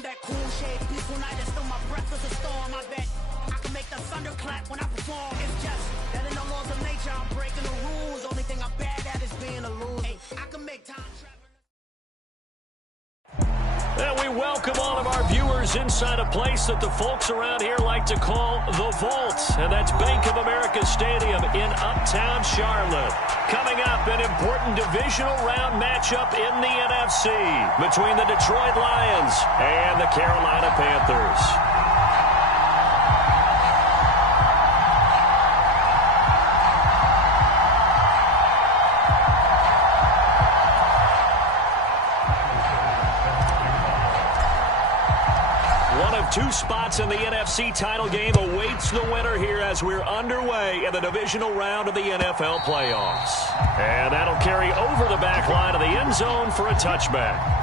I'm that cool shade, peaceful night, and still my breath is a storm. I bet I can make the thunder clap when I perform. It's just that in the laws of nature, I'm breaking the rules. Only thing I'm bad at is being a loser. Hey, I can make time travel. And we welcome all of our viewers inside a place that the folks around here like to call the Vault. And that's Bank of America Stadium in Uptown Charlotte. Coming up, an important divisional round matchup in the NFC between the Detroit Lions and the Carolina Panthers. Two spots in the NFC title game awaits the winner here as we're underway in the divisional round of the NFL playoffs. And that'll carry over the back line of the end zone for a touchback.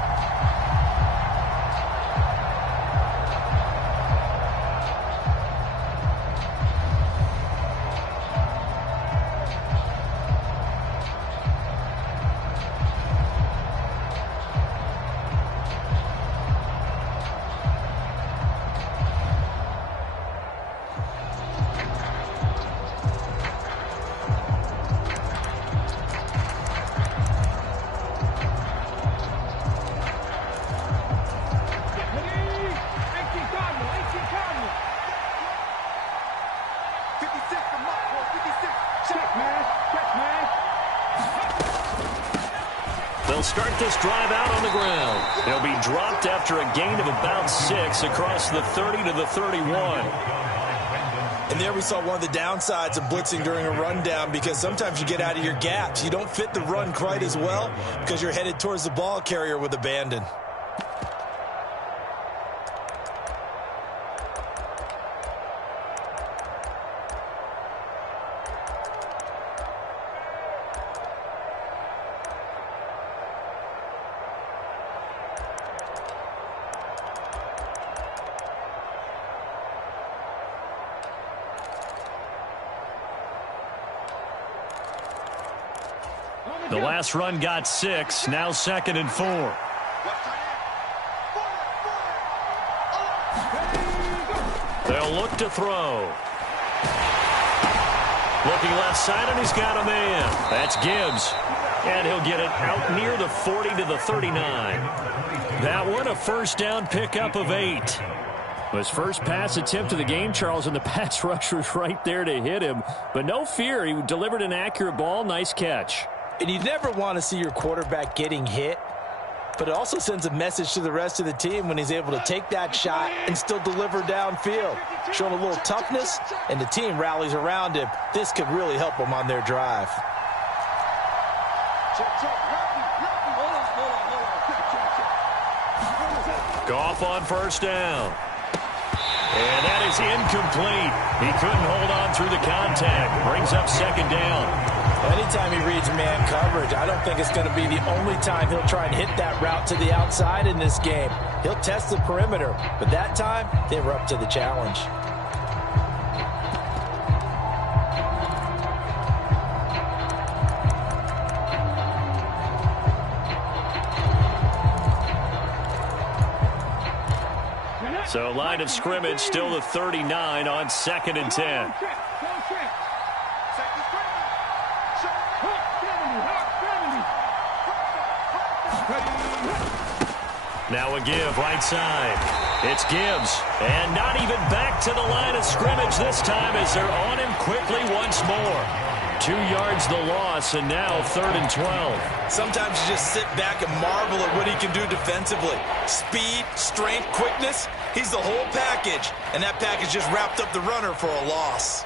They'll start this drive out on the ground. They'll be dropped after a gain of about 6 across the 30 to the 31. And there we saw one of the downsides of blitzing during a rundown, because sometimes you get out of your gaps. You don't fit the run quite as well because you're headed towards the ball carrier with abandon. The last run got 6, now 2nd and 4. They'll look to throw. Looking left side, and he's got a man. That's Gibbs. And he'll get it out near the 40 to the 39. That one, a first down pickup of 8. His first pass attempt of the game, Charles, and the pass rusher's right there to hit him. But no fear, he delivered an accurate ball. Nice catch. And you never want to see your quarterback getting hit, but it also sends a message to the rest of the team when he's able to take that shot and still deliver downfield. Showing a little toughness, and the team rallies around him. This could really help them on their drive. Goff on first down. And that is incomplete. He couldn't hold on through the contact. Brings up 2nd down. Anytime he reads man coverage, I don't think it's going to be the only time he'll try and hit that route to the outside in this game. He'll test the perimeter, but that time, they were up to the challenge. So line of scrimmage still the 39 on 2nd and 10. Now a give right side. It's Gibbs. And not even back to the line of scrimmage this time as they're on him quickly once more. 2 yards the loss, and now 3rd and 12. Sometimes you just sit back and marvel at what he can do defensively. Speed, strength, quickness. He's the whole package. And that package just wrapped up the runner for a loss.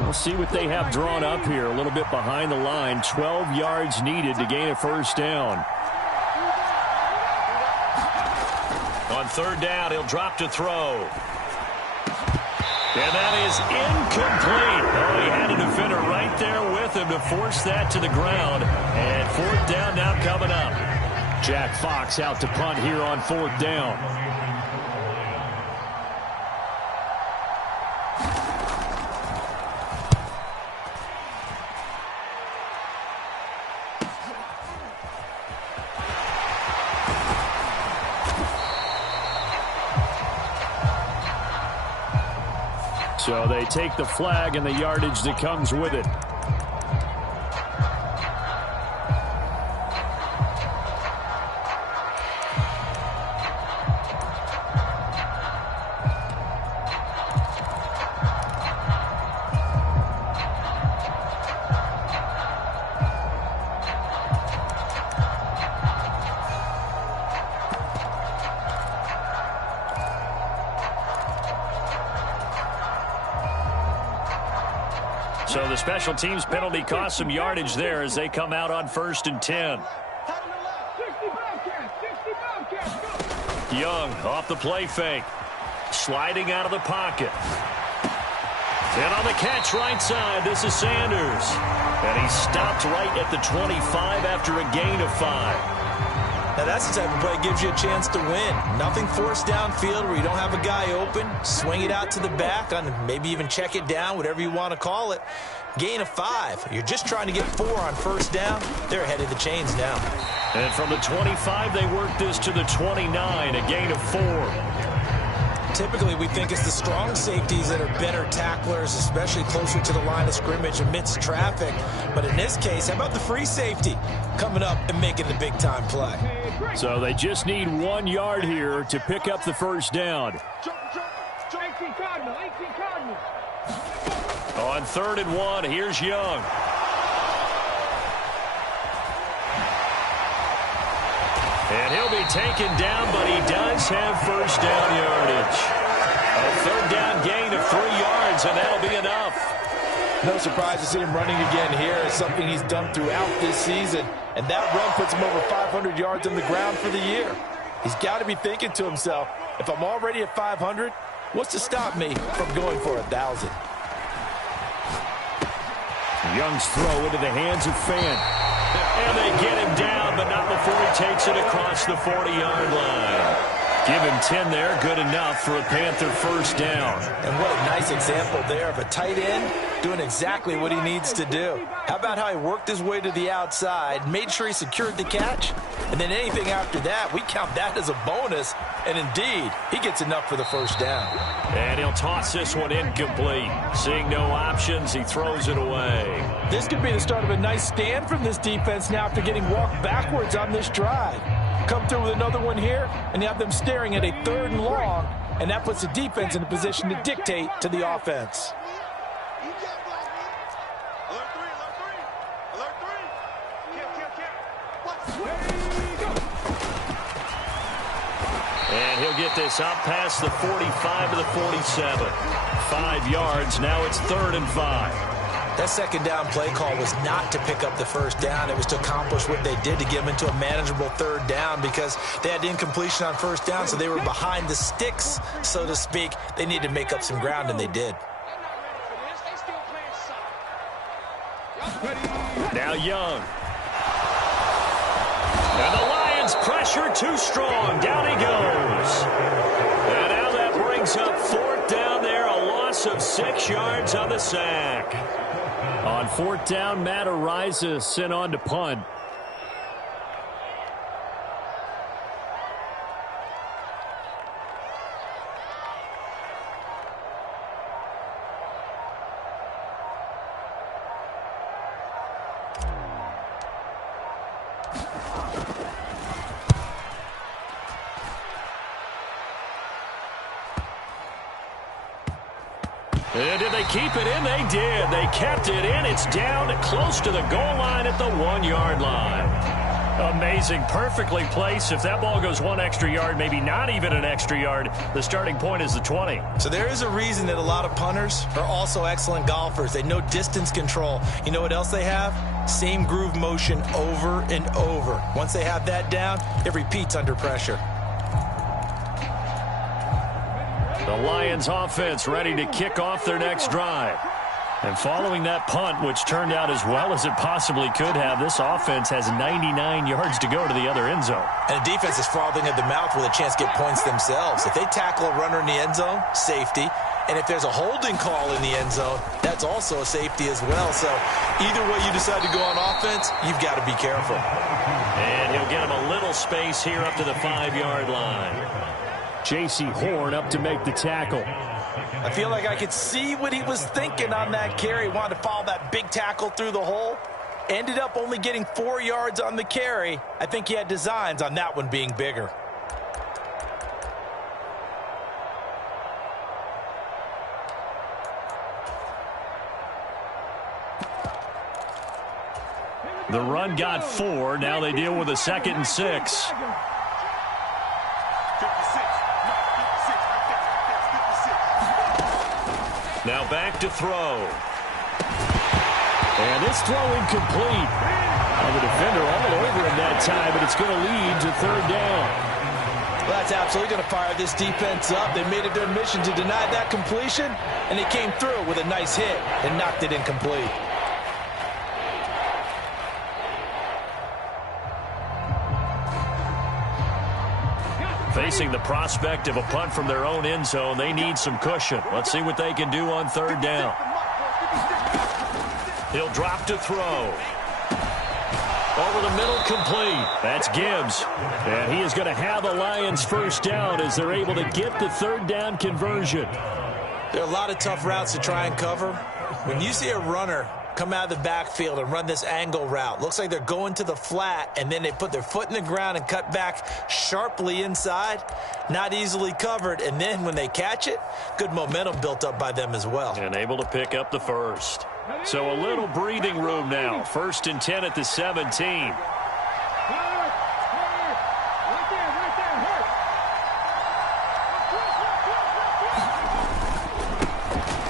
We'll see what they have drawn up here. A little bit behind the line. 12 yards needed to gain a first down. On 3rd down, he'll drop to throw. And that is incomplete. Oh, he had a defender right there with him to force that to the ground. And 4th down now coming up. Jack Fox out to punt here on 4th down. So they take the flag and the yardage that comes with it. So the special teams penalty cost some yardage there as they come out on 1st and 10. Young off the play fake. Sliding out of the pocket. And on the catch right side, this is Sanders. And he stopped right at the 25 after a gain of 5. Now that's the type of play that gives you a chance to win. Nothing forced downfield where you don't have a guy open. Swing it out to the back, on maybe even check it down, whatever you want to call it. Gain of 5. You're just trying to get 4 on 1st down. They're ahead of the chains now. And from the 25, they work this to the 29, a gain of 4. Typically, we think it's the strong safeties that are better tacklers, especially closer to the line of scrimmage amidst traffic. But in this case, how about the free safety coming up and making the big-time play? So they just need 1 yard here to pick up the 1st down. On 3rd and 1, here's Young. And he'll be taken down, but he does have 1st down yardage. A 3rd down gain of 3 yards, and that'll be enough. No surprise to see him running again here. It's something he's done throughout this season. And that run puts him over 500 yards on the ground for the year. He's got to be thinking to himself, if I'm already at 500, what's to stop me from going for 1,000? Young's throw into the hands of Fant. And they get him down, but not before he takes it across the 40-yard line. Give him 10 there, good enough for a Panther 1st down. And what a nice example there of a tight end doing exactly what he needs to do. How about how he worked his way to the outside, made sure he secured the catch, and then anything after that, we count that as a bonus. And indeed, he gets enough for the 1st down. And he'll toss this one incomplete. Seeing no options, he throws it away. This could be the start of a nice stand from this defense now after getting walked backwards on this drive. Come through with another one here, and you have them staring at a 3rd and long, and that puts the defense in a position to dictate to the offense. And he'll get this up past the 45 to the 47. 5 yards, now it's 3rd and 5. That 2nd down play call was not to pick up the 1st down. It was to accomplish what they did to get them into a manageable 3rd down because they had incompletion on 1st down, so they were behind the sticks, so to speak. They needed to make up some ground, and they did. Now Young. And the Lions pressure too strong. Down he goes. And now that brings up 4th down there, a loss of 6 yards on the sack. On 4th down, Matt Ariza sent on to punt. And did they keep it in? They did. They kept it in. It's down close to the goal line at the 1-yard line. Amazing. Perfectly placed. If that ball goes 1 extra yard, maybe not even an extra yard, the starting point is the 20. So there is a reason that a lot of punters are also excellent golfers. They know distance control. You know what else they have? Same groove motion over and over. Once they have that down, it repeats under pressure. The Lions offense ready to kick off their next drive. And following that punt, which turned out as well as it possibly could have, this offense has 99 yards to go to the other end zone. And the defense is frothing at the mouth with a chance to get points themselves. If they tackle a runner in the end zone, safety. And if there's a holding call in the end zone, that's also a safety as well. So either way you decide to go on offense, you've got to be careful. And he'll get him a little space here up to the 5-yard line. J.C. Horn up to make the tackle. I feel like I could see what he was thinking on that carry. Wanted to follow that big tackle through the hole. Ended up only getting 4 yards on the carry. I think he had designs on that one being bigger. The run got 4. Now they deal with a 2nd and 6. Now back to throw. And this throw incomplete. The defender all over him that time, but it's going to lead to 3rd down. Well, that's absolutely going to fire this defense up. They made it their mission to deny that completion, and they came through with a nice hit and knocked it incomplete. Facing the prospect of a punt from their own end zone, they need some cushion. Let's see what they can do on 3rd down. He'll drop to throw. Over the middle, complete. That's Gibbs. And he is going to have a Lions 1st down as they're able to get the 3rd down conversion. There are a lot of tough routes to try and cover. When you see a runner come out of the backfield and run this angle route, looks like they're going to the flat, and then they put their foot in the ground and cut back sharply inside. Not easily covered, and then when they catch it, good momentum built up by them as well. And able to pick up the 1st. So a little breathing room now. 1st and 10 at the 17.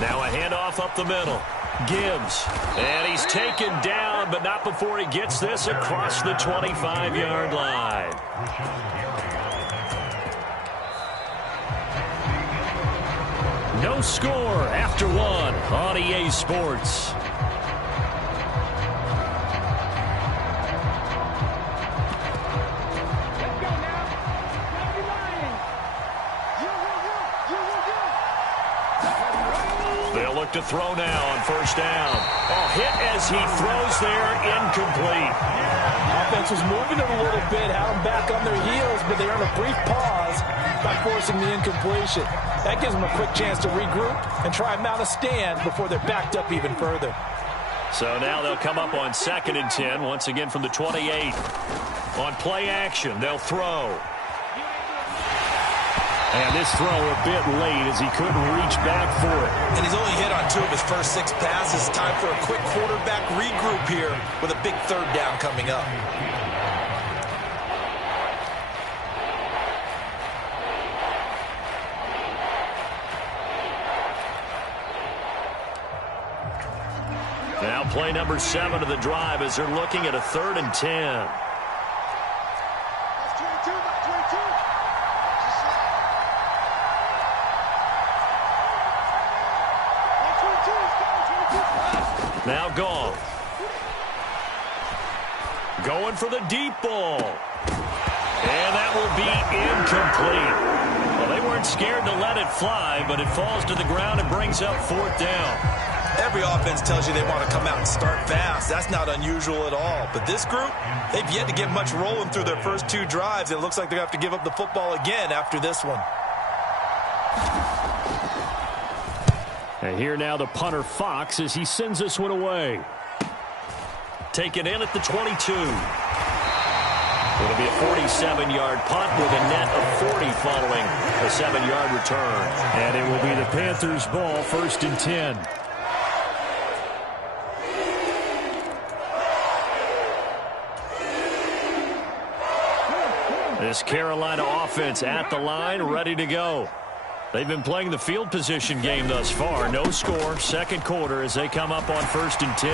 Now a handoff up the middle. Gibbs. And he's taken down, but not before he gets this across the 25-yard line. No score after 1 on EA Sports. They'll look to throw now on 1st down. Oh, hit as he throws there, incomplete. Offense was moving it a little bit, had them back on their heels, but they earned a brief pause by forcing the incompletion. That gives them a quick chance to regroup and try and mount a stand before they're backed up even further. So now they'll come up on 2nd and 10, once again from the 28. On play action, they'll throw. And this throw a bit late as he couldn't reach back for it. And he's only hit on 2 of his first 6 passes. Time for a quick quarterback regroup here with a big 3rd down coming up. Now play number 7 of the drive as they're looking at a 3rd and 10. Now Gong. Going for the deep ball. And that will be incomplete. Well, they weren't scared to let it fly, but it falls to the ground and brings up 4th down. Every offense tells you they want to come out and start fast. That's not unusual at all. But this group, they've yet to get much rolling through their first 2 drives. It looks like they have to give up the football again after this one. And here now the punter Fox as he sends this one away. Taken in at the 22. It'll be a 47-yard punt with a net of 40 following a 7-yard return. And it will be the Panthers' ball, 1st and 10. This Carolina offense at the line, ready to go. They've been playing the field position game thus far. No score, 2nd quarter as they come up on 1st and 10.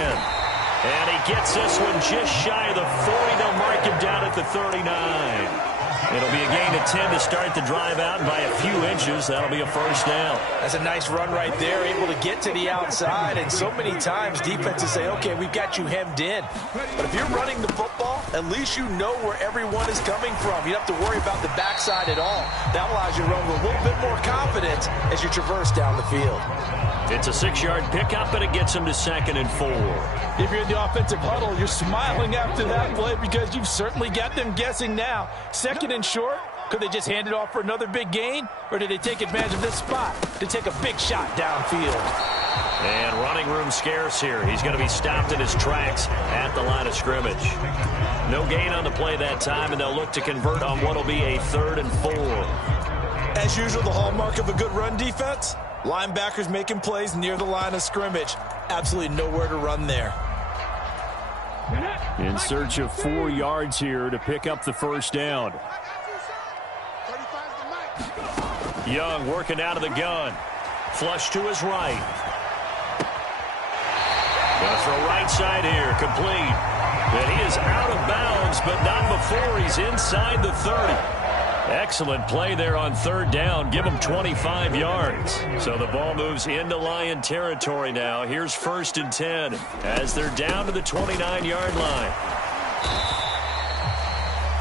And he gets this one just shy of the 40. They'll mark him down at the 39. It'll be a gain of 10 to start the drive out, and by a few inches, that'll be a 1st down. That's a nice run right there, able to get to the outside, and so many times defenses say, okay, we've got you hemmed in. But if you're running the football, at least you know where everyone is coming from. You don't have to worry about the backside at all. That allows you to run with a little bit more confidence as you traverse down the field. It's a 6-yard pickup, and it gets him to 2nd and 4. If you're in the offensive huddle, you're smiling after that play because you've certainly got them guessing now. 2nd and short, Could they just hand it off for another big gain? Or did they take advantage of this spot to take a big shot downfield? And running room scarce here. He's going to be stopped in his tracks at the line of scrimmage. No gain on the play that time, and they'll look to convert on what will be a 3rd and 4. As usual, the hallmark of a good run defense, linebackers making plays near the line of scrimmage. Absolutely nowhere to run there. In search of 4 yards here to pick up the first down. Young working out of the gun. Flush to his right. Going to throw right side here. Complete. And he is out of bounds, but not before he's inside the 30. Excellent play there on 3rd down. Give him 25 yards. So the ball moves into Lion territory now. Here's 1st and 10 as they're down to the 29-yard line.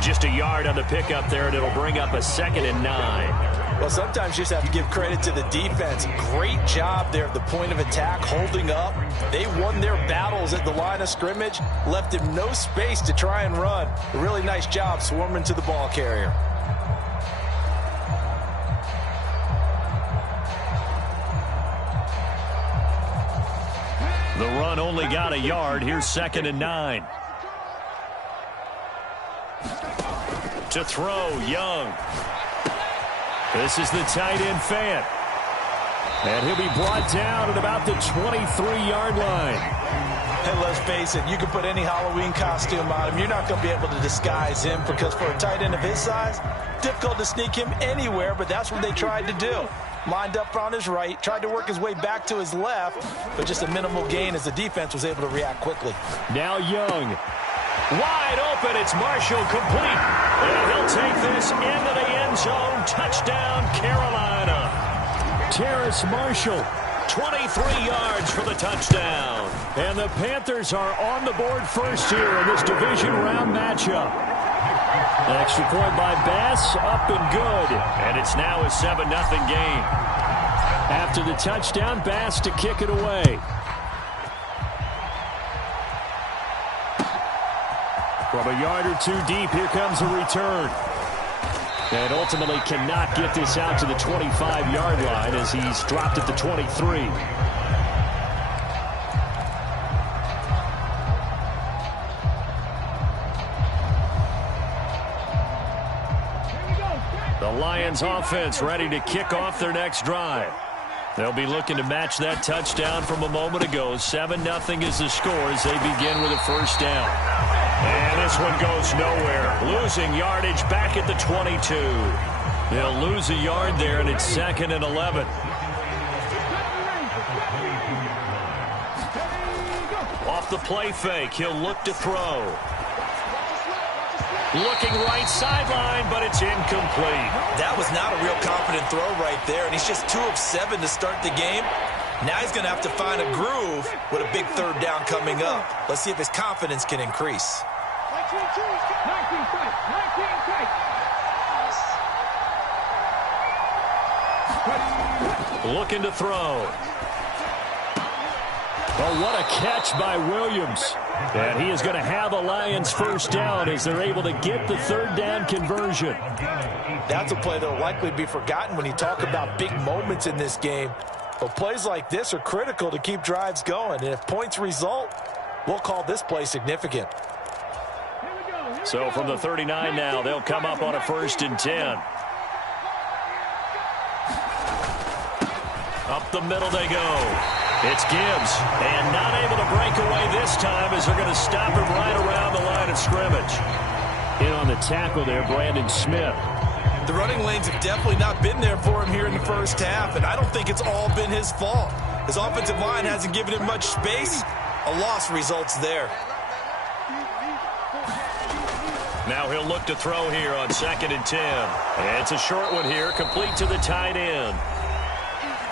Just a yard on the pickup there, and it'll bring up a 2nd and 9. Well, sometimes you just have to give credit to the defense. Great job there at the point of attack, holding up. They won their battles at the line of scrimmage, left him no space to try and run. A really nice job swarming to the ball carrier. The run only got a yard. Here's 2nd and 9. To throw, Young. This is the tight end Fant. And he'll be brought down at about the 23-yard line. And let's face it, you can put any Halloween costume on him. You're not going to be able to disguise him because for a tight end of his size, difficult to sneak him anywhere, but that's what they tried to do. Lined up on his right, tried to work his way back to his left, but just a minimal gain as the defense was able to react quickly. Now Young. Wide open. It's Marshall complete. And he'll take this into the end zone. Touchdown, Carolina. Terrace Marshall, 23 yards for the touchdown. And the Panthers are on the board first here in this division round matchup. An extra point by Bass, up and good. And it's now a 7-0 game. After the touchdown, Bass to kick it away. From a yard or 2 deep, here comes a return. And ultimately cannot get this out to the 25-yard line as he's dropped at the 23. The Lions offense ready to kick off their next drive. They'll be looking to match that touchdown from a moment ago. 7-0 is the score as they begin with a first down. And this one goes nowhere. Losing yardage back at the 22. They'll lose a yard there, and it's 2nd and 11. Off the play fake, he'll look to throw. Looking right sideline, but it's incomplete. That was not a real confident throw right there, and he's just 2 of 7 to start the game. Now he's going to have to find a groove with a big 3rd down coming up. Let's see if his confidence can increase. Looking to throw. Oh, what a catch by Williams. And he is going to have a Lions first down as they're able to get the 3rd down conversion. That's a play that will likely be forgotten when you talk about big moments in this game. But plays like this are critical to keep drives going. And if points result, we'll call this play significant. So from the 39 now, they'll come up on a 1st and 10. Up the middle they go. It's Gibbs, and not able to break away this time as they're going to stop him right around the line of scrimmage. In on the tackle there, Brandon Smith. The running lanes have definitely not been there for him here in the first half, and I don't think it's all been his fault. His offensive line hasn't given him much space. A loss results there. Now he'll look to throw here on 2nd and 10. And it's a short one here, complete to the tight end.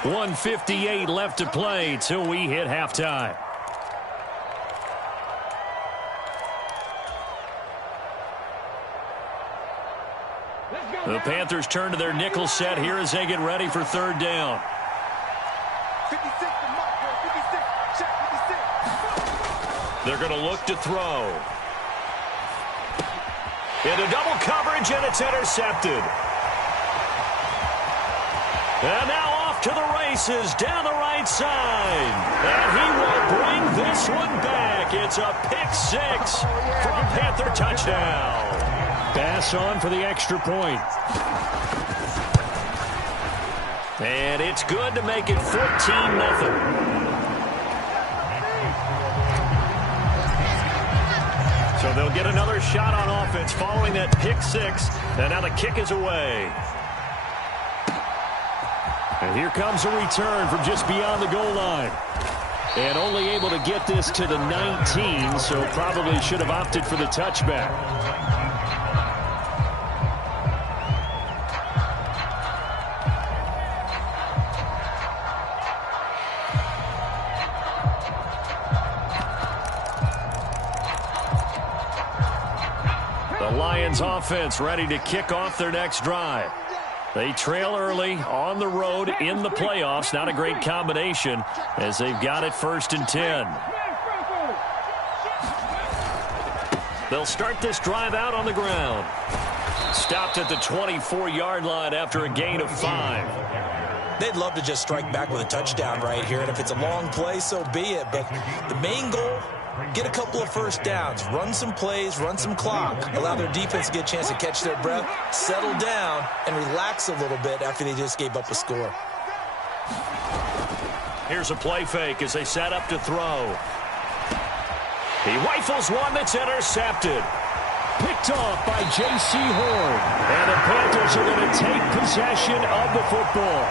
1:58 left to play till we hit halftime. The Panthers turn to their nickel set here as they get ready for 3rd down. They're going to look to throw. Into double coverage, and it's intercepted. And now off to the races down the right side. And he will bring this one back. It's a pick six for a Panther touchdown. Pass on for the extra point. And it's good to make it 14-0. So they'll get another shot on offense following that pick six. And now the kick is away. And here comes a return from just beyond the goal line. And only able to get this to the 19, so probably should have opted for the touchback. The Lions offense ready to kick off their next drive. They trail early on the road in the playoffs. Not a great combination as they've got it 1st and 10. They'll start this drive out on the ground. Stopped at the 24-yard line after a gain of 5. They'd love to just strike back with a touchdown right here, and if it's a long play, so be it. But the main goal, get a couple of first downs, run some plays, run some clock, allow their defense to get a chance to catch their breath, settle down, and relax a little bit after they just gave up a score. Here's a play fake as they set up to throw. He rifles one that's intercepted. Picked off by J.C. Horn. And the Panthers are going to take possession of the football.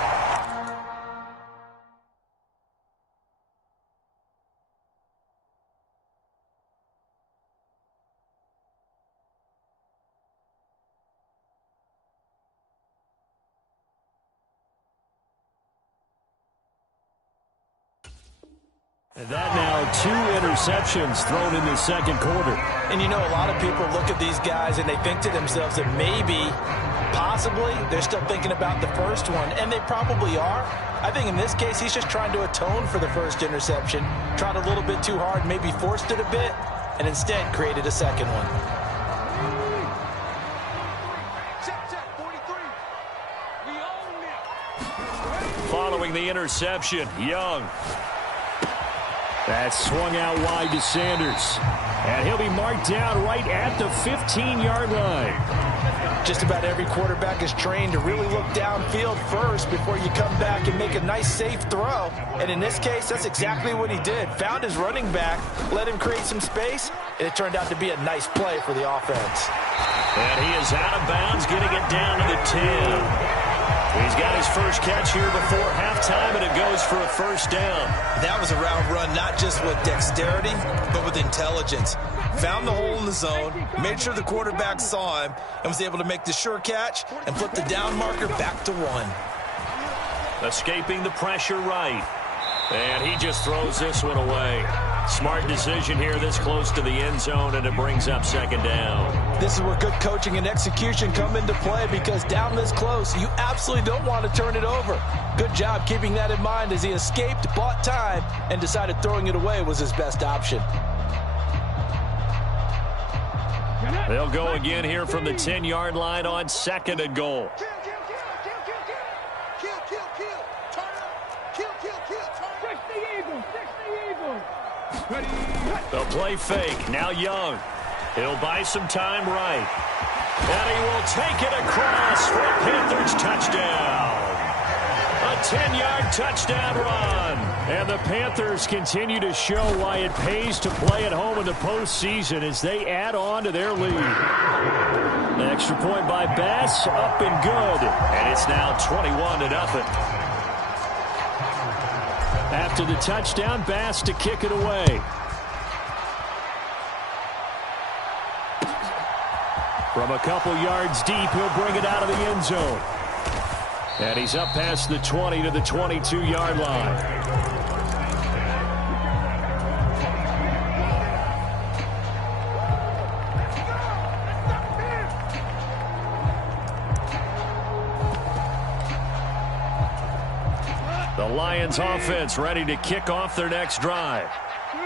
And that now 2 interceptions thrown in the second quarter. And you know, a lot of people look at these guys and they think to themselves that maybe, possibly, they're still thinking about the first one, and they probably are. I think in this case, he's just trying to atone for the first interception, tried a little bit too hard, maybe forced it a bit, and instead created a second one. Following the interception, Young. That's swung out wide to Sanders. And he'll be marked down right at the 15-yard line. Just about every quarterback is trained to really look downfield first before you come back and make a nice, safe throw. And in this case, that's exactly what he did. Found his running back, let him create some space, and it turned out to be a nice play for the offense. And he is out of bounds, getting it down to the 10. He's got his first catch here before halftime, and it goes for a first down. That was a route run, not just with dexterity, but with intelligence. Found the hole in the zone, made sure the quarterback saw him, and was able to make the sure catch and flip the down marker back to 1. Escaping the pressure right. And he just throws this one away. Smart decision here this close to the end zone, and it brings up second down. This is where good coaching and execution come into play, because down this close, you absolutely don't want to turn it over. Good job keeping that in mind as he escaped, bought time, and decided throwing it away was his best option. They'll go again here from the 10-yard line on 2nd and goal. They'll play fake. Now Young. He'll buy some time right. And he will take it across for a Panthers touchdown. A 10-yard touchdown run. And the Panthers continue to show why it pays to play at home in the postseason as they add on to their lead. The extra point by Bass, up and good. And it's now 21-0. After the touchdown, Bass to kick it away. From a couple yards deep, he'll bring it out of the end zone. And he's up past the 20 to the 22-yard line. The Lions offense ready to kick off their next drive.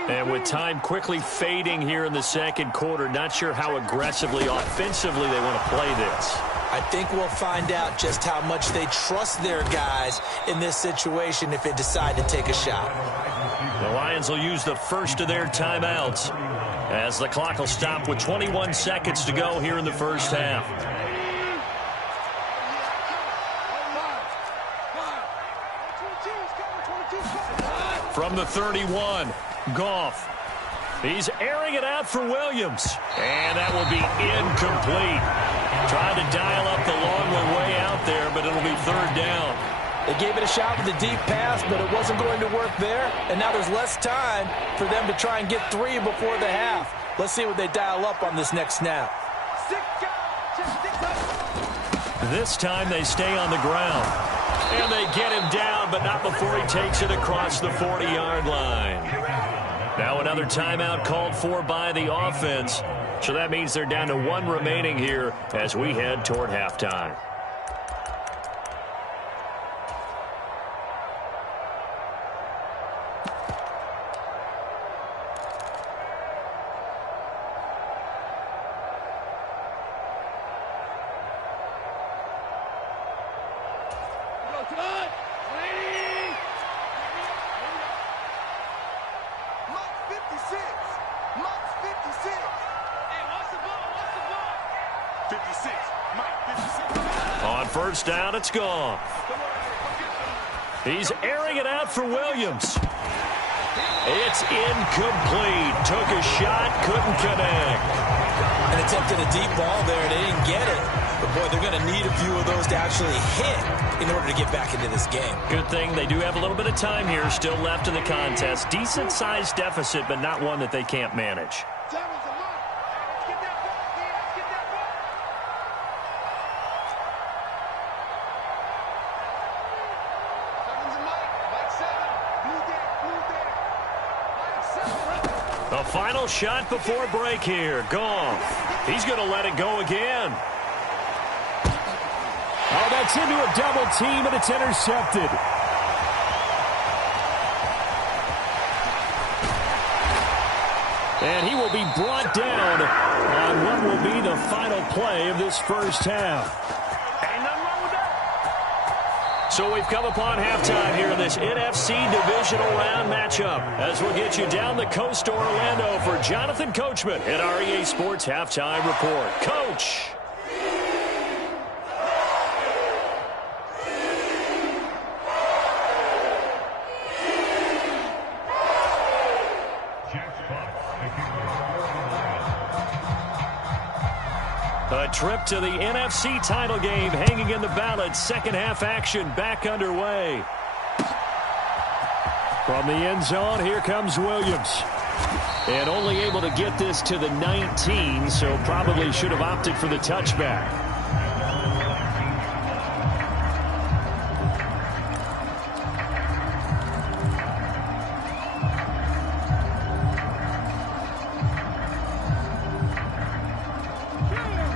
And with time quickly fading here in the second quarter, not sure how aggressively, offensively they want to play this. I think we'll find out just how much they trust their guys in this situation if they decide to take a shot. The Lions will use the first of their timeouts as the clock will stop with 21 seconds to go here in the first half. From the 31, Goff. He's airing it out for Williams. And that will be incomplete. Trying to dial up the long way out there, but it'll be third down. They gave it a shot with a deep pass, but it wasn't going to work there. And now there's less time for them to try and get 3 before the half. Let's see what they dial up on this next snap. This time they stay on the ground. And they get him down, but not before he takes it across the 40-yard line. Now another timeout called for by the offense. So that means they're down to 1 remaining here as we head toward halftime. On first down, it's gone. He's airing it out for Williams. It's incomplete. Took a shot, couldn't connect. And attempted a deep ball there, and they didn't get it. But, boy, they're going to need a few of those to actually hit in order to get back into this game. Good thing they do have a little bit of time here still left in the contest. Decent-sized deficit, but not one that they can't manage. The final shot before break here. Goff. He's going to let it go again. Oh, that's into a double team, and it's intercepted. And he will be brought down on what will be the final play of this first half. So we've come upon halftime here in this NFC Divisional Round matchup as we'll get you down the coast to Orlando for Jonathan Coachman at our EA Sports Halftime Report. Coach. A trip to the NFC title game hanging in the balance. Second half action back underway. From the end zone, here comes Williams. And only able to get this to the 19, so probably should have opted for the touchback.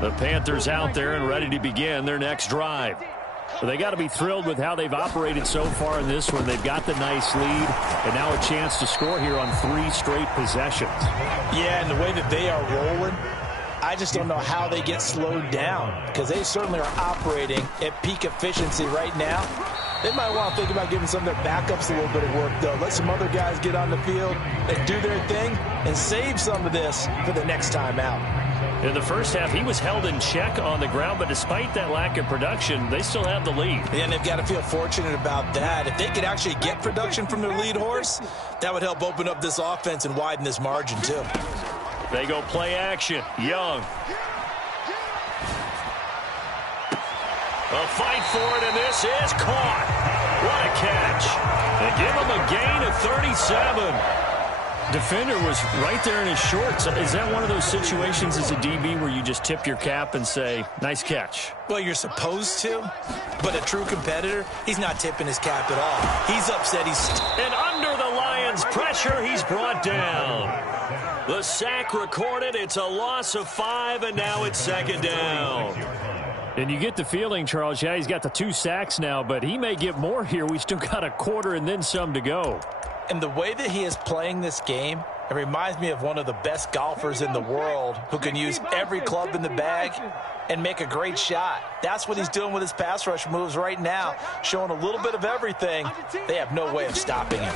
The Panthers out there and ready to begin their next drive. But they got to be thrilled with how they've operated so far in this one. They've got the nice lead, and now a chance to score here on 3 straight possessions. Yeah, and the way that they are rolling, I just don't know how they get slowed down because they certainly are operating at peak efficiency right now. They might want to think about giving some of their backups a little bit of work, though. Let some other guys get on the field and do their thing and save some of this for the next time out. In the first half, he was held in check on the ground, but despite that lack of production, they still have the lead. And they've got to feel fortunate about that. If they could actually get production from their lead horse, that would help open up this offense and widen this margin, too. They go play action. Young. A fight for it, and this is caught. What a catch. They give him a gain of 37. Defender was right there in his shorts. Is that one of those situations as a DB where you just tip your cap and say, nice catch? Well, you're supposed to, but a true competitor, he's not tipping his cap at all. He's upset. And under the Lions' pressure, he's brought down. The sack recorded. It's a loss of 5, and now it's second down. And you get the feeling, Charles, yeah, he's got the 2 sacks now, but he may get more here. We still got a quarter and then some to go. And the way that he is playing this game, It reminds me of one of the best golfers in the world who can use every club in the bag and make a great shot. That's what he's doing with his pass rush moves right now, showing a little bit of everything. They have no way of stopping him.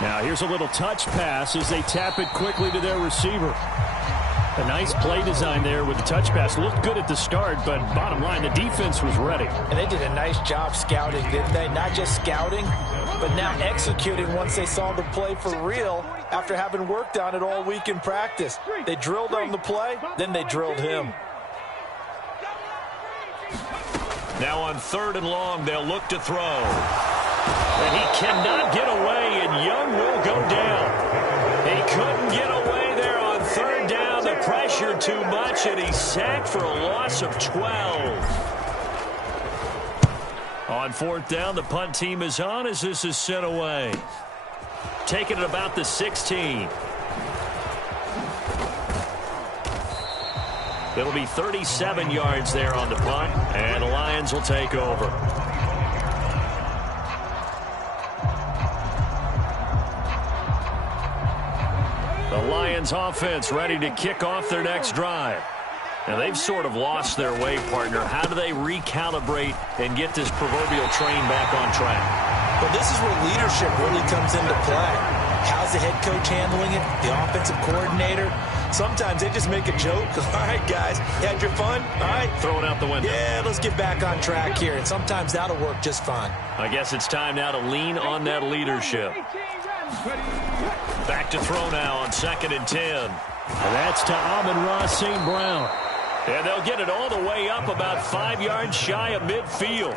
Now here's a little touch pass as they tap it quickly to their receiver. A nice play design there with the touch pass. Looked good at the start, but bottom line, the defense was ready. And they did a nice job scouting, didn't they? Not just scouting, but now executing once they saw the play for real after having worked on it all week in practice. They drilled on the play, then they drilled him. Now on 3rd and long, they'll look to throw. And he cannot get away, and Young will go down. He couldn't get away there on 3rd down. The pressure too much, and he's sacked for a loss of 12. On 4th down, the punt team is on as this is sent away. Taking it about the 16. It'll be 37 yards there on the punt, and the Lions will take over. The Lions offense ready to kick off their next drive. Now they've sort of lost their way, partner. How do they recalibrate and get this proverbial train back on track? Well, this is where leadership really comes into play. How's the head coach handling it? The offensive coordinator? Sometimes they just make a joke. All right, guys, you had your fun? All right. Throw it out the window. Yeah, let's get back on track here. And sometimes that'll work just fine. I guess it's time now to lean on that leadership. Back to throw now on 2nd and 10. And that's to Amon-Ra St. Brown. And they'll get it all the way up about 5 yards shy of midfield.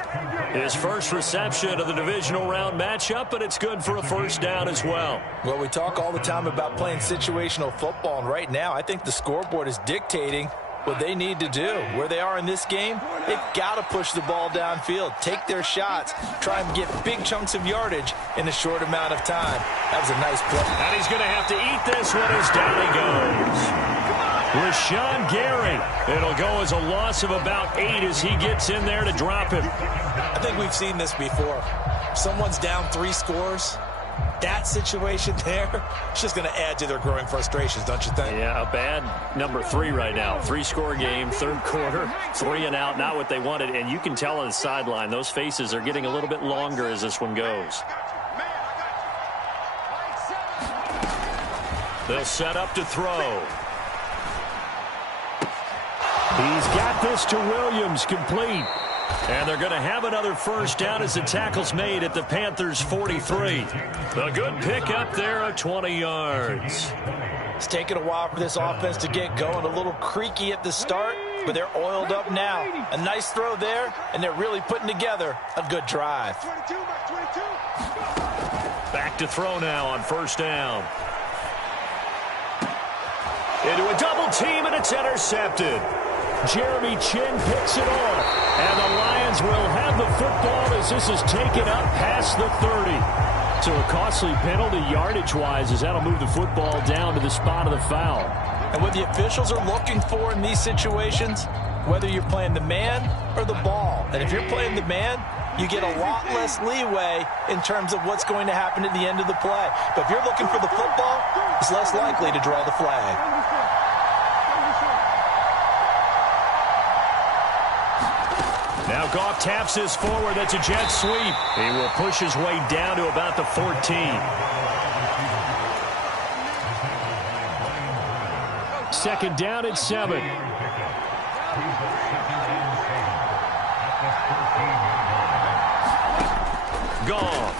His first reception of the divisional round matchup, but it's good for a 1st down as well. Well, we talk all the time about playing situational football, and right now I think the scoreboard is dictating what they need to do. Where they are in this game, they've got to push the ball downfield, take their shots, try and get big chunks of yardage in a short amount of time. That was a nice play. And he's going to have to eat this one as down he goes. Rashawn Gary. It'll go as a loss of about 8 as he gets in there to drop him. I think we've seen this before. Someone's down 3 scores. That situation there, it's just going to add to their growing frustrations, don't you think? Yeah, a bad number 3 right now. 3-score game, 3rd quarter, 3 and out, not what they wanted. And you can tell on the sideline, those faces are getting a little bit longer as this one goes. They'll set up to throw. He's got this to Williams, complete. And they're going to have another 1st down as the tackle's made at the Panthers' 43. A good pickup there of 20 yards. It's taken a while for this offense to get going. A little creaky at the start, but they're oiled up now. A nice throw there, and they're really putting together a good drive. Back to throw now on 1st down. Into a double team, and it's intercepted. Jeremy Chin picks it off, and the Lions will have the football as this is taken up past the 30. So a costly penalty yardage-wise as that'll move the football down to the spot of the foul. And what the officials are looking for in these situations, whether you're playing the man or the ball, and if you're playing the man, you get a lot less leeway in terms of what's going to happen at the end of the play. But if you're looking for the football, it's less likely to draw the flag. Now Goff taps this forward. That's a jet sweep. He will push his way down to about the 14. Second down at 7. Goff.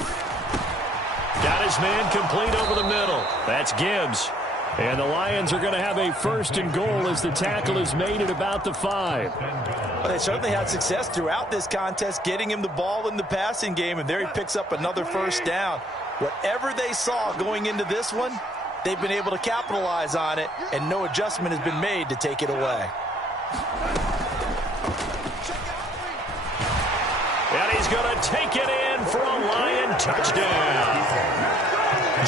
Got his man complete over the middle. That's Gibbs. And the Lions are going to have a 1st and goal as the tackle is made at about the 5. Well, they certainly had success throughout this contest, getting him the ball in the passing game, and there he picks up another 1st down. Whatever they saw going into this one, they've been able to capitalize on it, and no adjustment has been made to take it away. And he's going to take it in for a Lion touchdown.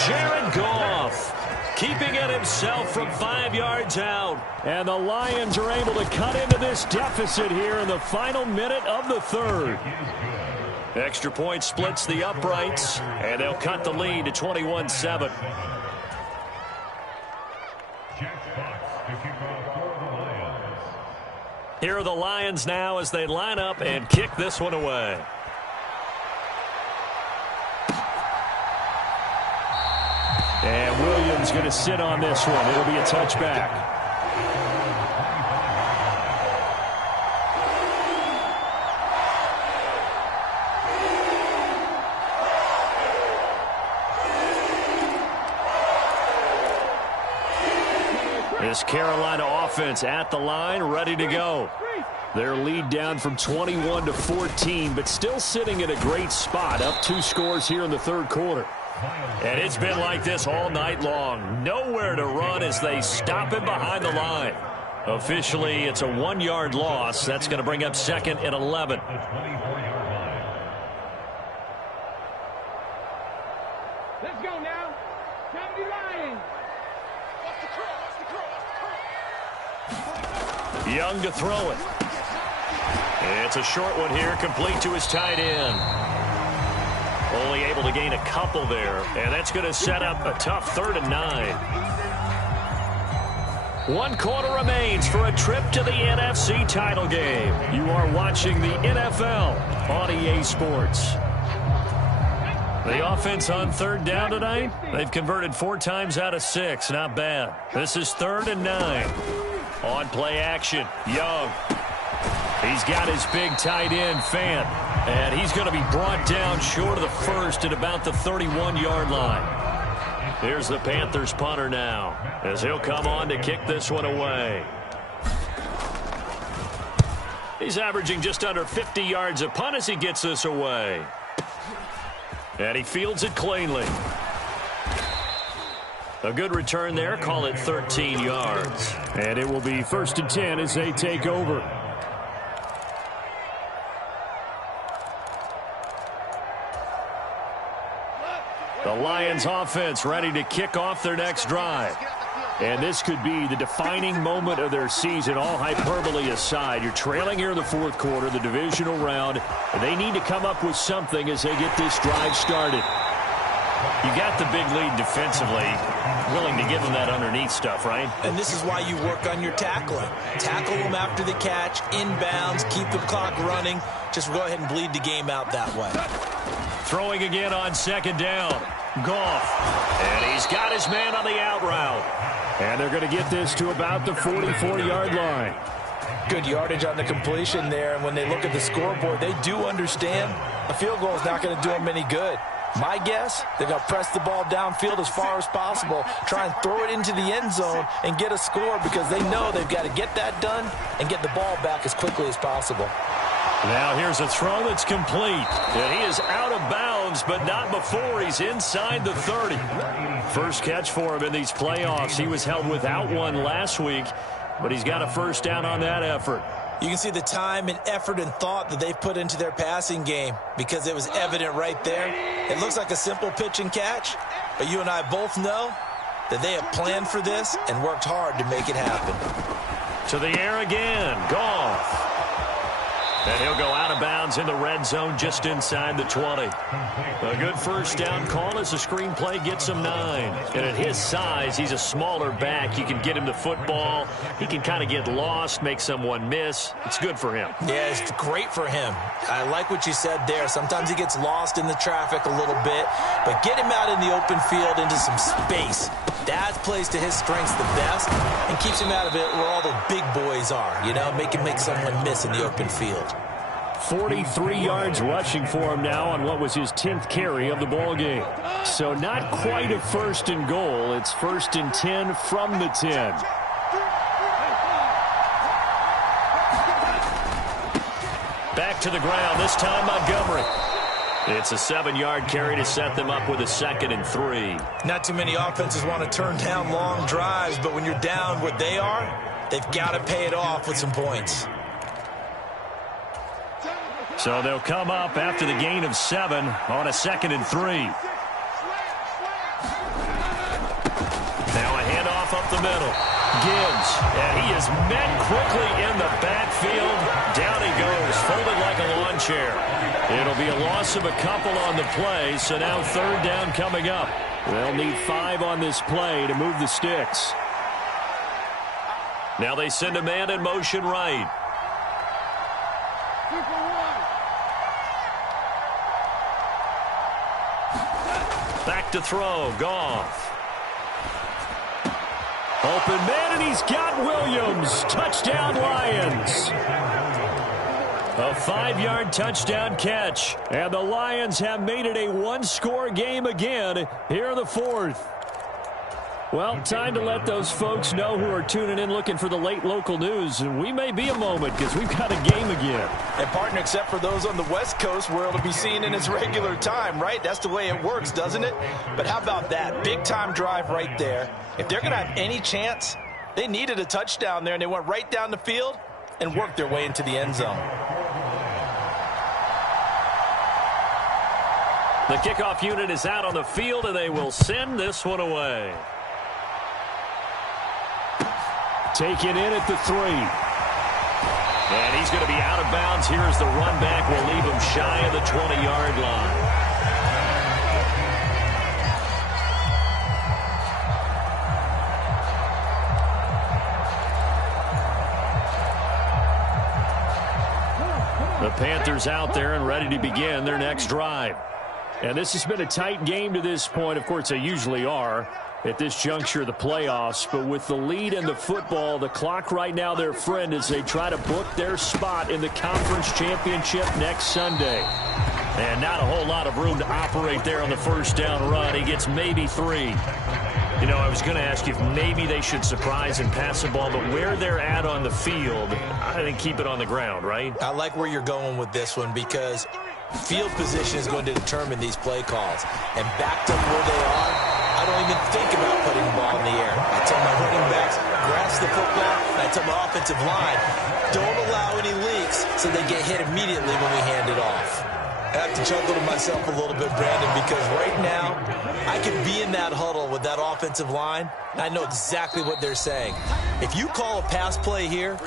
Jared Goff keeping it himself from 5 yards out. And the Lions are able to cut into this deficit here in the final minute of the 3rd. Extra point splits the uprights, and they'll cut the lead to 21-7. Here are the Lions now as they line up and kick this one away. And Williams going to sit on this one. It'll be a touchback. This Carolina offense at the line, ready to go. Their lead down from 21 to 14, but still sitting in a great spot, up 2 scores here in the third quarter. And it's been like this all night long. Nowhere to run as they stop him behind the line. Officially, it's a 1-yard loss. That's going to bring up 2nd and 11. Let's go now. Time to Lions. Young to throw it. It's a short one here, complete to his tight end. Only able to gain a couple there, and that's going to set up a tough 3rd and 9. 1 quarter remains for a trip to the NFC title game. You are watching the NFL on EA Sports. The offense on 3rd down tonight, they've converted 4 times out of 6. Not bad. This is 3rd and 9. On play action, Young. He's got his big tight end, Fant. And he's going to be brought down short of the first at about the 31-yard line. Here's the Panthers punter now as he'll come on to kick this one away. He's averaging just under 50 yards a punt as he gets this away. And he fields it cleanly. A good return there. Call it 13 yards. And it will be 1st and 10 as they take over. The Lions offense ready to kick off their next drive. And this could be the defining moment of their season, all hyperbole aside. You're trailing here in the 4th quarter, the divisional round, and they need to come up with something as they get this drive started. You got the big lead defensively, willing to give them that underneath stuff, right? And this is why you work on your tackling. Tackle them after the catch, inbounds, keep the clock running. Just go ahead and bleed the game out that way. Throwing again on 2nd down. Goff. And he's got his man on the out route. And they're going to get this to about the 44-yard line. Good yardage on the completion there. And when they look at the scoreboard, they do understand a field goal is not going to do them any good. My guess, they're going to press the ball downfield as far as possible, try and throw it into the end zone and get a score because they know they've got to get that done and get the ball back as quickly as possible. Now here's a throw that's complete. And he is out of bounds, but not before he's inside the 30. First catch for him in these playoffs. He was held without one last week, but he's got a first down on that effort. You can see the time and effort and thought that they've put into their passing game because it was evident right there. It looks like a simple pitch and catch, but you and I both know that they have planned for this and worked hard to make it happen. To the air again. Goff. And he'll go out of bounds in the red zone just inside the 20. A good first down call as the screenplay gets him 9. And at his size, he's a smaller back. You can get him the football. He can kind of get lost, make someone miss. It's good for him. Yeah, it's great for him. I like what you said there. Sometimes he gets lost in the traffic a little bit, but get him out in the open field into some space. That plays to his strengths the best and keeps him out of it where all the big boys are, you know, make him make someone miss in the open field. 43 yards rushing for him now on what was his 10th carry of the ball game. So not quite a 1st and goal. It's 1st and 10 from the 10. Back to the ground, this time Montgomery. It's a 7-yard carry to set them up with a 2nd and 3. Not too many offenses want to turn down long drives, but when you're down what they are, they've got to pay it off with some points. So they'll come up after the gain of 7 on a 2nd and 3. Now a handoff up the middle. Gibbs, and he is met quickly in the backfield. Down he goes, folded like a lawn chair. It'll be a loss of a couple on the play, so now 3rd down coming up. They'll need 5 on this play to move the sticks. Now they send a man in motion right. Back to throw, Goff. Open man, and he's got Williams. Touchdown, Lions. A 5-yard touchdown catch. And the Lions have made it a one-score game again here in the fourth. Well, time to let those folks know who are tuning in looking for the late local news. And we may be a moment because we've got a game again. And, partner, except for those on the West Coast, where it'll be seen in its regular time, right? That's the way it works, doesn't it? But how about that? Big-time drive right there. If they're going to have any chance, they needed a touchdown there, and they went right down the field and worked their way into the end zone. The kickoff unit is out on the field, and they will send this one away. Taken in at the 3. And he's going to be out of bounds. Here's the run back. We'll leave him shy of the 20-yard line. The Panthers out there and ready to begin their next drive. And this has been a tight game to this point. Of course, they usually are at this juncture of the playoffs. But with the lead in the football, the clock right now their friend as they try to book their spot in the conference championship next Sunday. And not a whole lot of room to operate there on the first down run. He gets maybe 3. You know, I was going to ask you if maybe they should surprise and pass the ball, but where they're at on the field, I think keep it on the ground, right? I like where you're going with this one because field position is going to determine these play calls. And backed up where they are, I don't even think about putting the ball in the air. I tell my running backs, grasp the football, and I tell my offensive line, don't allow any leaks so they get hit immediately when we hand it off. I have to chuckle to myself a little bit, Brandon, because right now I could be in that huddle with that offensive line, and I know exactly what they're saying. If you call a pass play here,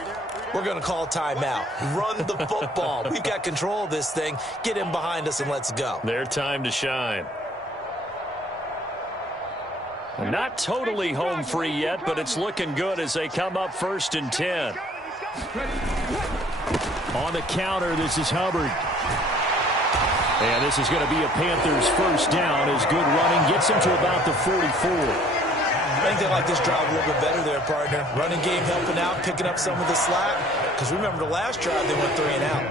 we're going to call timeout. Run the football. We've got control of this thing. Get in behind us and let's go. Their time to shine. Not totally home free yet, but it's looking good as they come up 1st and 10. On the counter, this is Hubbard. And this is going to be a Panthers first down as good running gets him to about the 44. I think they like this drive a little bit better there, partner. Running game helping out, picking up some of the slack. Because remember the last drive, they went 3 and out.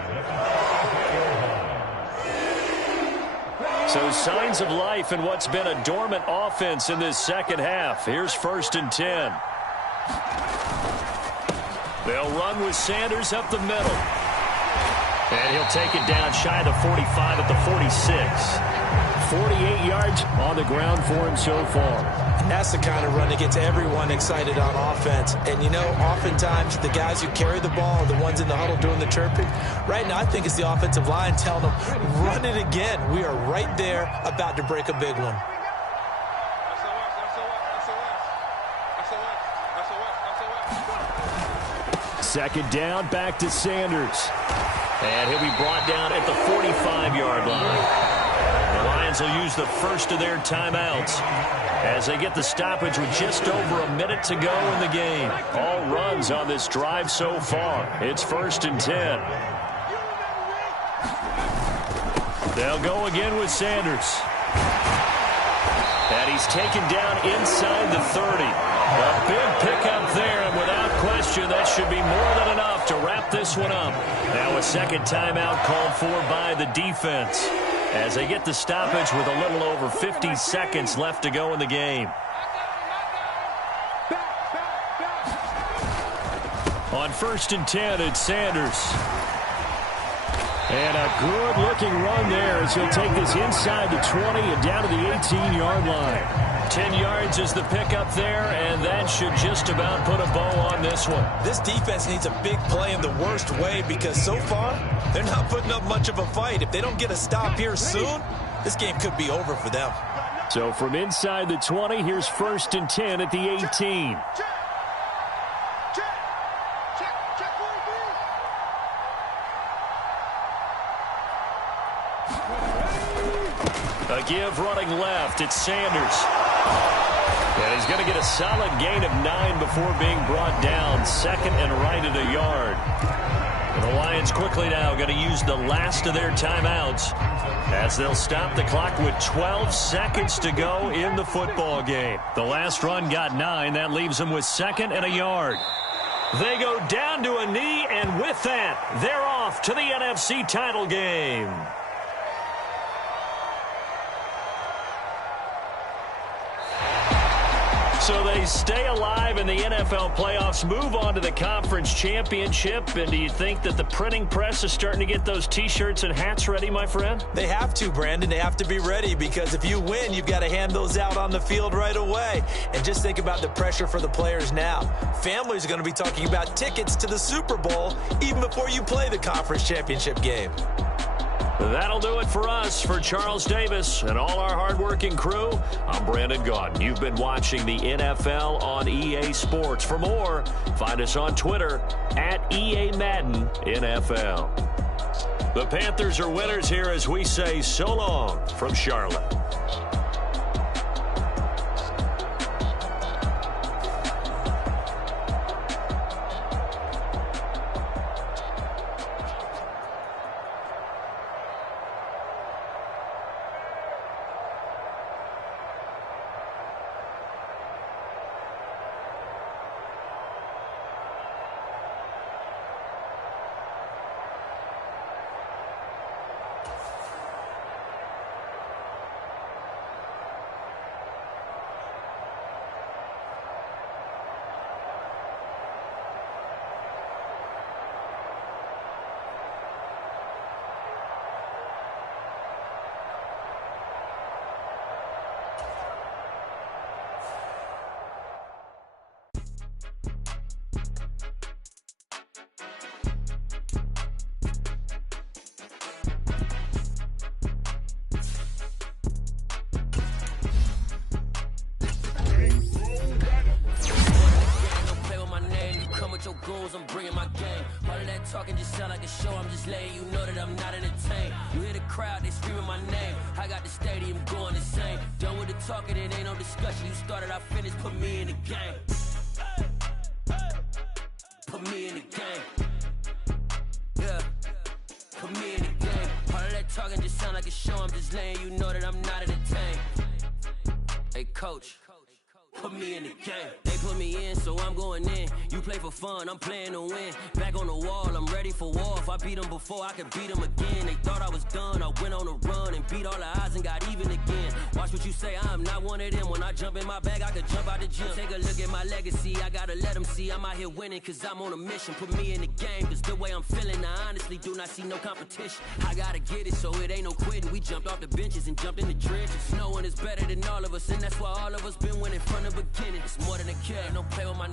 So signs of life in what's been a dormant offense in this second half. Here's 1st and 10. They'll run with Sanders up the middle. And he'll take it down shy of the 45 at the 46. 48 yards on the ground for him so far. And that's the kind of run that gets everyone excited on offense. And, you know, oftentimes the guys who carry the ball are the ones in the huddle doing the chirping. Right now, I think it's the offensive line telling them, run it again. We are right there about to break a big one. Second down, back to Sanders. And he'll be brought down at the 45-yard line. The Lions will use the first of their timeouts as they get the stoppage with just over a minute to go in the game. All runs on this drive so far. It's 1st and 10. They'll go again with Sanders. And he's taken down inside the 30. A big pickup there, and without question, that should be more than enough to wrap this one up. Now a second timeout called for by the defense as they get the stoppage with a little over 50 seconds left to go in the game. On 1st and 10, it's Sanders. And a good-looking run there as he'll take this inside the 20 and down to the 18-yard line. 10 yards is the pickup there, and that should just about put a bow on this one. This defense needs a big play in the worst way because so far, they're not putting up much of a fight. If they don't get a stop here soon, this game could be over for them. So from inside the 20, here's 1st and 10 at the 18. A give running left. It's Sanders. And he's going to get a solid gain of 9 before being brought down. 2nd and right at a yard. And the Lions Giants quickly now going to use the last of their timeouts as they'll stop the clock with 12 seconds to go in the football game. The last run got 9. That leaves them with 2nd and a yard. They go down to a knee, and with that, they're off to the NFC title game. So they stay alive in the NFL playoffs, move on to the conference championship. And do you think that the printing press is starting to get those T-shirts and hats ready, my friend? They have to, Brandon. They have to be ready because if you win, you've got to hand those out on the field right away. And just think about the pressure for the players now. Families are going to be talking about tickets to the Super Bowl even before you play the conference championship game. That'll do it for us. For Charles Davis and all our hardworking crew, I'm Brandon Gaudin. You've been watching the NFL on EA Sports. For more, find us on Twitter at EA Madden NFL. The Panthers are winners here as we say so long from Charlotte. I'm bringing my game. All of that talking just sound like a show. I'm just letting you know that I'm not entertained. You hear the crowd, they screaming my name. I got the stadium going insane. Done with the talking, it ain't no discussion. You started, I finished, put me in the game. Put me in the game. Yeah. Put me in the game. All of that talking just sound like a show. I'm just letting you know that I'm not entertained. Hey, coach. Put me in the game. They put me in, so I'm going in. You play for fun, I'm playing to win. Back on the wall, I'm ready for war. If I beat them before, I could beat them again. They thought I was done, I went on a run and beat all the odds and got even again. Watch what you say, I'm not one of them. When I jump in my bag, I could jump out the gym. Take a look at my legacy, I gotta let them see I'm out here winning, cause I'm on a mission. Put me in the game, cause the way I'm feeling, I honestly do not see no competition. I gotta get it, so it ain't no quitting. We jumped off the benches and jumped in the trenches. No one is better than all of us, and that's why all of us been winning from the beginning. It's more than a game, don't play with my